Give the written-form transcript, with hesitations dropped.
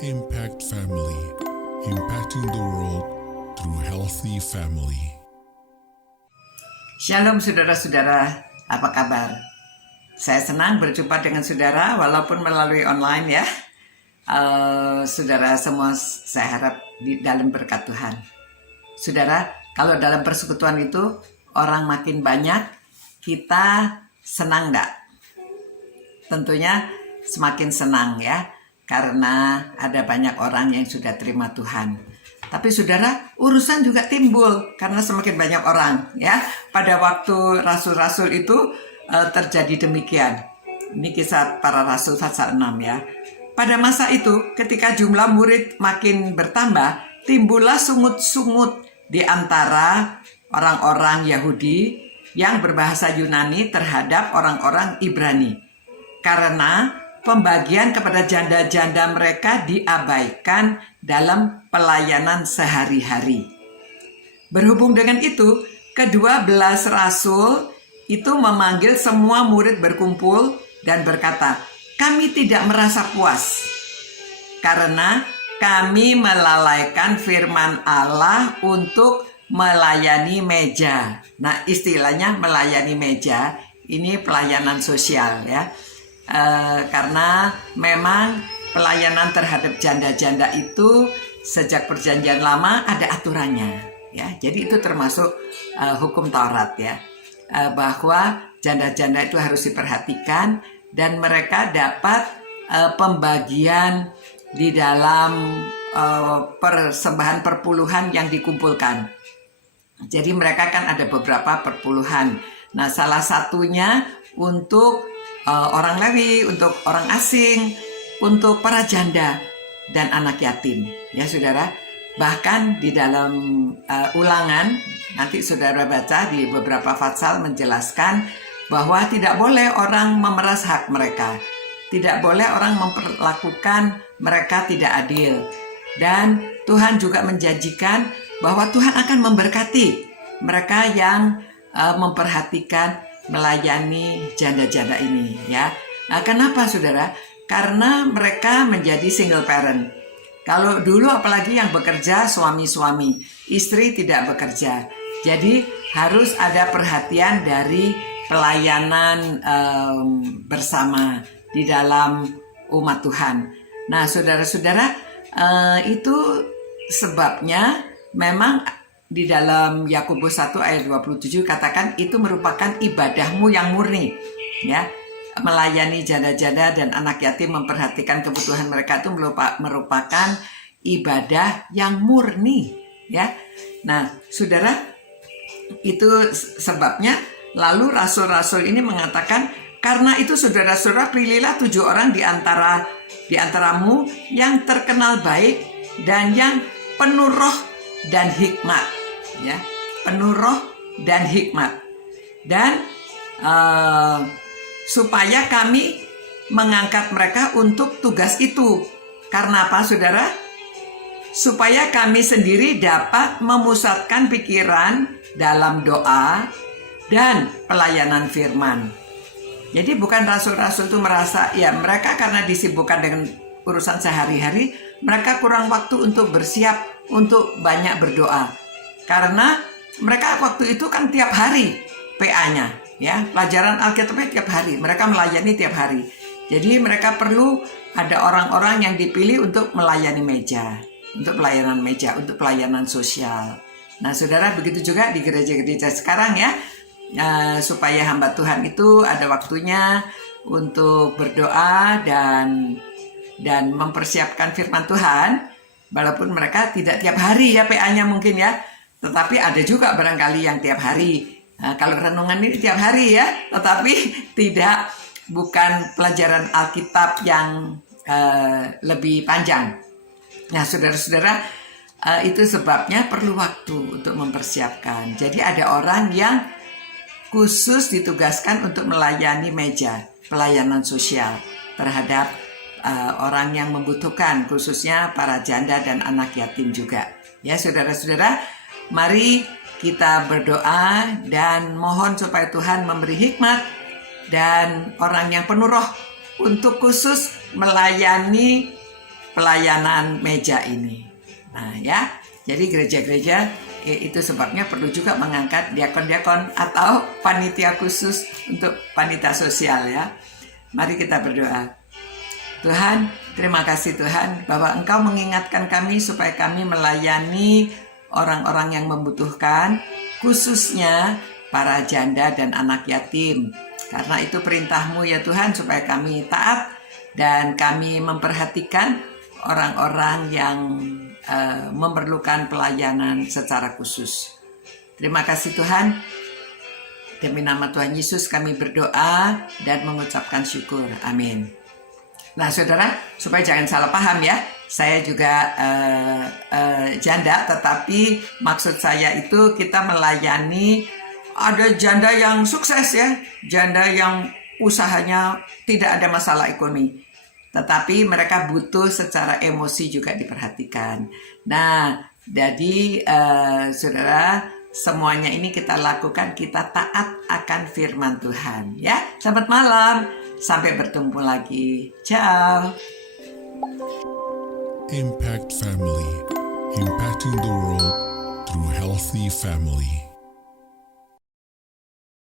Impact Family, impacting the world through healthy family. Shalom saudara-saudara, apa kabar? Saya senang berjumpa dengan saudara walaupun melalui online ya. Saudara semua saya harap di dalam berkat Tuhan. Saudara, kalau dalam persekutuan itu orang makin banyak, kita senang enggak? Tentunya semakin senang ya, karena ada banyak orang yang sudah terima Tuhan. Tapi saudara, urusan juga timbul karena semakin banyak orang ya. Pada waktu rasul-rasul itu terjadi demikian. Ini kisah para rasul pasal 6 ya. Pada masa itu ketika jumlah murid makin bertambah, timbullah sungut-sungut di antara orang-orang Yahudi yang berbahasa Yunani terhadap orang-orang Ibrani. Karena pembagian kepada janda-janda mereka diabaikan dalam pelayanan sehari-hari. Berhubung dengan itu, kedua belas rasul itu memanggil semua murid berkumpul dan berkata, "Kami tidak merasa puas karena kami melalaikan firman Allah untuk melayani meja." Nah, istilahnya melayani meja, ini pelayanan sosial ya. Karena memang pelayanan terhadap janda-janda itu sejak perjanjian lama ada aturannya ya. Jadi itu termasuk hukum Taurat ya, bahwa janda-janda itu harus diperhatikan dan mereka dapat pembagian di dalam persembahan perpuluhan yang dikumpulkan. Jadi mereka kan ada beberapa perpuluhan. Nah, salah satunya untuk orang Lewi, untuk orang asing, untuk para janda dan anak yatim ya saudara. Bahkan di dalam ulangan nanti saudara baca di beberapa pasal menjelaskan bahwa tidak boleh orang memeras hak mereka, tidak boleh orang memperlakukan mereka tidak adil, dan Tuhan juga menjanjikan bahwa Tuhan akan memberkati mereka yang memperhatikan melayani janda-janda ini ya. Nah, kenapa saudara? Karena mereka menjadi single parent. Kalau dulu apalagi yang bekerja suami-suami, istri tidak bekerja. Jadi harus ada perhatian dari pelayanan bersama di dalam umat Tuhan. Nah, saudara-saudara, itu sebabnya memang di dalam Yakobus 1 ayat 27 katakan itu merupakan ibadahmu yang murni ya. Melayani janda-janda dan anak yatim, memperhatikan kebutuhan mereka itu merupakan ibadah yang murni ya. Nah, saudara, itu sebabnya lalu rasul-rasul ini mengatakan, karena itu saudara-saudara, pilihlah 7 orang di antaramu yang terkenal baik dan yang penuh roh dan hikmat ya, penuh roh dan hikmat, dan supaya kami mengangkat mereka untuk tugas itu. Karena apa saudara? Supaya kami sendiri dapat memusatkan pikiran dalam doa dan pelayanan firman. Jadi bukan rasul-rasul itu merasa ya mereka karena disibukkan dengan urusan sehari-hari, mereka kurang waktu untuk bersiap untuk banyak berdoa. Karena mereka waktu itu kan tiap hari PA-nya ya, pelajaran Alkitabnya tiap hari, mereka melayani tiap hari. Jadi mereka perlu ada orang-orang yang dipilih untuk melayani meja, untuk pelayanan meja, untuk pelayanan sosial. Nah saudara, begitu juga di gereja-gereja sekarang ya, supaya hamba Tuhan itu ada waktunya untuk berdoa dan mempersiapkan firman Tuhan. Walaupun mereka tidak tiap hari ya PA-nya mungkin ya, tetapi ada juga barangkali yang tiap hari. Nah, kalau renungan ini tiap hari ya, tetapi bukan pelajaran Alkitab yang lebih panjang. Nah saudara-saudara, itu sebabnya perlu waktu untuk mempersiapkan. Jadi ada orang yang khusus ditugaskan untuk melayani meja, pelayanan sosial terhadap orang yang membutuhkan, khususnya para janda dan anak yatim juga. Ya saudara-saudara, mari kita berdoa dan mohon supaya Tuhan memberi hikmat dan orang yang penuh roh untuk khusus melayani pelayanan meja ini. Nah ya, jadi gereja-gereja itu sebabnya perlu juga mengangkat diakon-diakon atau panitia khusus untuk panitia sosial ya. Mari kita berdoa. Tuhan, terima kasih Tuhan bahwa Engkau mengingatkan kami supaya kami melayani orang-orang yang membutuhkan, khususnya para janda dan anak yatim. Karena itu perintah-Mu ya Tuhan, supaya kami taat dan kami memperhatikan orang-orang yang memerlukan pelayanan secara khusus. Terima kasih Tuhan. Demi nama Tuhan Yesus kami berdoa dan mengucapkan syukur. Amin. Nah saudara, supaya jangan salah paham ya, saya juga janda, tetapi maksud saya itu kita melayani, ada janda yang sukses ya, janda yang usahanya tidak ada masalah ekonomi, tetapi mereka butuh secara emosi juga diperhatikan. Nah jadi saudara, semuanya ini kita lakukan, kita taat akan firman Tuhan ya. Selamat malam. Sampai bertemu lagi. Ciao. Impact Family, impacting the world through healthy family.